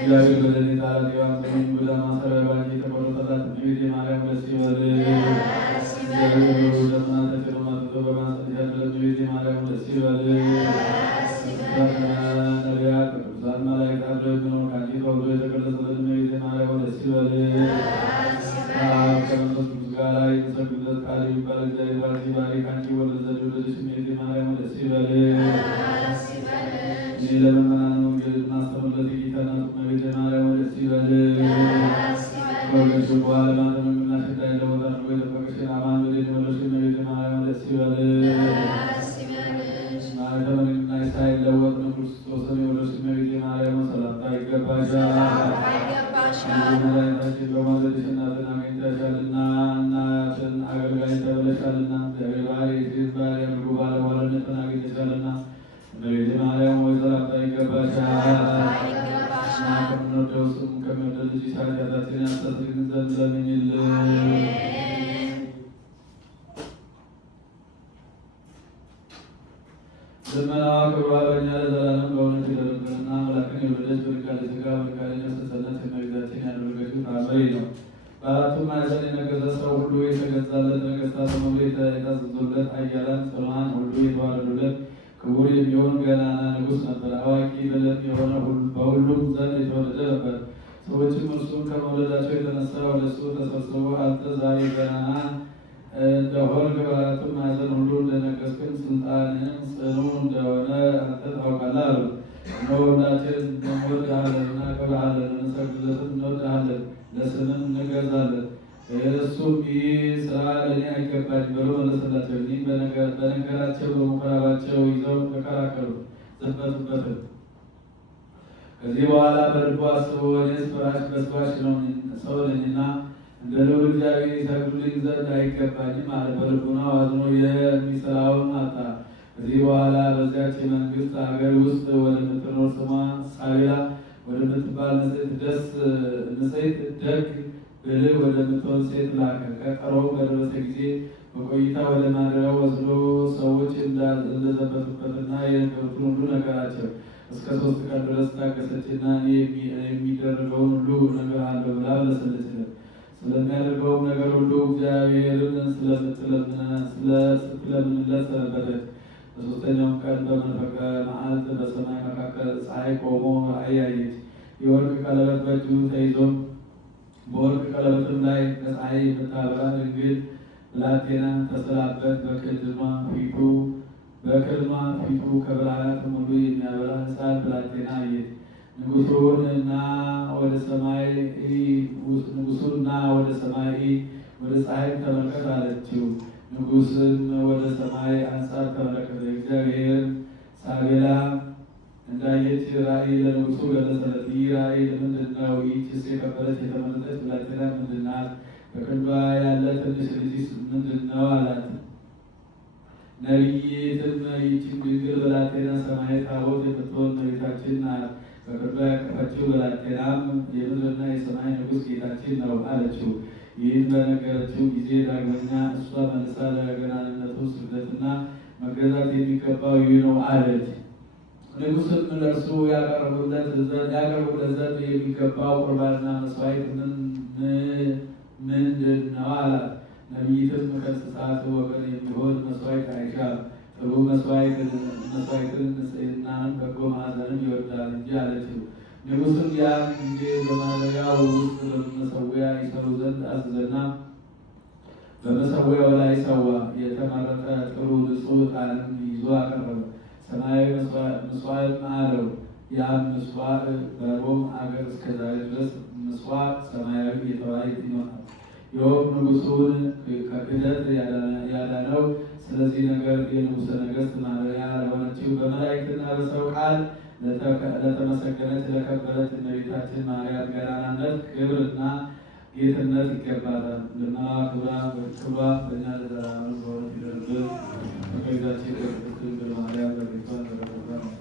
እግዚአብሔር በደኔ ጣላት ሔዋን ዘመን ይሁዳ ማሰሪያ ባንቺ የተቆረጠላት እመቤቴ ማርያም ደስ ይበልሽ። እግዚአብሔር ደመና ተጭኖ መጥቶ በማኅፀንሽ ያደረ እመቤቴ ማርያም ደስ ይበልሽ። ነቢያት ቅዱሳን መላእክት አድረው የሚኖር ከአንቺ ተወልዶ የተገለጸልን እመቤቴ ማርያም ደስ ይበልሽ። ከአብ ከመንፈስ ቅዱስ ጋር የተሰገደለት ቃል የሚባል እግዚአብሔር ባንቺ ባሪ ከአንቺ ወለድ ዘንድ የወለደሽ እመቤቴ ማርያም ደስ ይበልሽ። እኔ ለምእመናን ወንጌል እናስተምርለት የጌታ እናቱ እመቤቴ ማርያም ደስ ይበልሽ። ከወለድሽው በኋላ ማኅፀንሽን ሽታ የለወጥ አድርጎ የጠበቀሽን አማኑኤልን የወለድሽ እመቤቴ ማርያም ደስ ይበልሽ። ማኅተምሽን ሳይለወጥ ንጉሥ ክርስቶስን የወለድሽ እመቤቴ ማርያም ሰላምታ ይገባሻል። መድኃኒታችን በመውለድሽ እናትን አግኝተሻልና እናትን አገልጋይ ተብለሻልና እግዚአብሔር ባሪያሽን ባሪያ አድርጎ ባለሟልነትን አግኝተሻልና እመቤቴ ማርያም ሆይ ሰላምታ ይገባሻል። ከምንወደው ስም ከሚወደድ ልጅሽ ኃጢአታችንን ያስተሰርይልን ዘንድ ለምኝልን። ልመናዋ ክብሯ በእኛ ለዘላለም በእውነት ይደርብንና አምላክን የወለደች በድንጋሌ ሥጋ በድንጋሌ ነፍስ ጸነች እመቤታችን ያደረገችው ተአምር ነው። በአራቱም ማዕዘን የነገሠ ሰው ሁሉ የተገዛለት ነገሥታት ሁሉ የታዘዙለት ኃያላን ጽኑዓን ሁሉ የተዋረዱለት ክቡር የሚሆን ገናና ንጉሥ ነበር። አዋቂ ብልህ የሆነ በሁሉም ዘንድ የተወደደ ነበር። ሰዎችም እርሱን ከመውለዳቸው የተነሳ ወደ እሱ ተሰብስበው አንተ ዛሬ ገናና እንደሆንክ በአራቱም ማዕዘን ሁሉ እንደነገሥክም ስልጣንህም ጽኑ እንደሆነ አንተ ታውቃለህ አሉ። እነሆ ሁላችን እንወድሃለን፣ እናከብርሃለን፣ እንሰግድለትም እንወድሃለን፣ ለስምም እንገዛለን። እሱም ይህ ሥራ ለእኔ አይገባኝም ብሎ መለሰላቸው። እኒህም በነገራቸው በምኵራባቸው ይዘው ተከራከሩ፣ ዘበቱበትም። ከዚህ በኋላ በልቡ አስቦ እኔስ ፈራሽ በስባሽ ሰው ነኝና እንደ ልዑል እግዚአብሔር ይሰግዱልኝ ዘንድ አይገባኝም አለ። በልቡናው አዝኖ የሚሠራውን አጣ። ከዚህ በኋላ በዚያች የመንግሥት ሀገር ውስጥ ወደምትኖር ስሟ ሳቤላ ወደምትባል ንጽሕት ደግ ብልህ ወደምትሆን ሴት ላከ። ቀጠሮው በደረሰ ጊዜ በቆይታ ወደ ማደሪያው ወስዶ ሰዎች እንደዘበቱበትና የነገሩትን ሁሉ ነገራቸው። እስከ 3 ቀን ድረስ ታገሰችና እኔ የሚደረገውን ሁሉ እነግርሃለሁ ብላ መለሰለችለት። ስለሚያደርገውም ነገር ሁሉ እግዚአብሔርን ስትለምንለት ሰነበተች። በሦስተኛውም ቀን በመንፈቀ መዓልት በሰማይ መካከል ፀሐይ ቆሞ ራእይ አየች። የወርቅ ቀለበት በእጁ ተይዞ በወርቅ ቀለበትም ላይ ከፀሐይ የምታበራ ድንግል ብላቴና ተስላበት በክርኗ ፊቱ ከብርሃናት ሙሉ የሚያበራ ሕፃን ብላቴና አየች። ንጉሡና ወደ ሰማይ ወደ ፀሐይ ተመልከት አለችው። ንጉሥም ወደ ሰማይ አንጻር ተመለከተ። እግዚአብሔር ሳቤላ እንዳየች ራእይ ለንጉሡ ገለጸለት። ይህ ራእይ ምንድን ነው? ይህችስ የከበረች የተመረጠች ብላቴና ምንድን ናት? በክንዷ ያለ ትንሽ ልጅስ ምንድን ነው አላት። ነቢይትም ይህችን ድንግል ብላቴና ሰማያዊት ታቦት የምትሆን እመቤታችን ናት። በክንዷ ያቀፈችው ብላቴናም የምድርና የሰማይ ንጉሥ ጌታችን ነው አለችው። ይህን በነገረችው ጊዜ ዳግመኛ እሷ መልሳ ለገናንነቱ ስግደትና መገዛት የሚገባው ይህ ነው አለች። ንጉሥም ለእርሱ ያቀርቡለት ዘንድ የሚገባው ቁርባንና መስዋዕት ምንድን ነው አላት። ነቢይትም ከእንስሳት ወገን የሚሆን መስዋዕት አይሻም፣ ጥሩ መስዋዕትን ንጽሕናንም በጎ መዓዛንም ይወዳል እንጂ አለችው። ንጉሥም ያን ጊዜ በማደሪያው ውስጥ መሠዊያ ይሠሩ ዘንድ አዘዘና በመሠዊያው ላይ ሰዋ። የተመረጠ ጥሩ ንጹሕ ዕጣንም ይዞ አቀረበ። ሰማያዊ ምጽዋዕም አለው። ያም ምጽዋዕ በሮም አገር እስከዛሬ ድረስ ምጽዋዕ ሰማያዊ የተባለ ይኖራል። ይኸውም ንጉሡን ከክህደት ያዳነው ስለዚህ ነገር የንጉሠ ነገሥት ማደሪያ ለሆነችው በመላእክትና በሰው ቃል ለተመሰገነች ለከበረች እመቤታችን ማርያም ገናናነት ክብርና ጌትነት ይገባታል። ልመናዋ ክብሯ በእኛ ለዘላለሙ በእውነት ይደርብን። እመቤታችን ቅድስት ድንግል ማርያም በቤቷ በረከቷ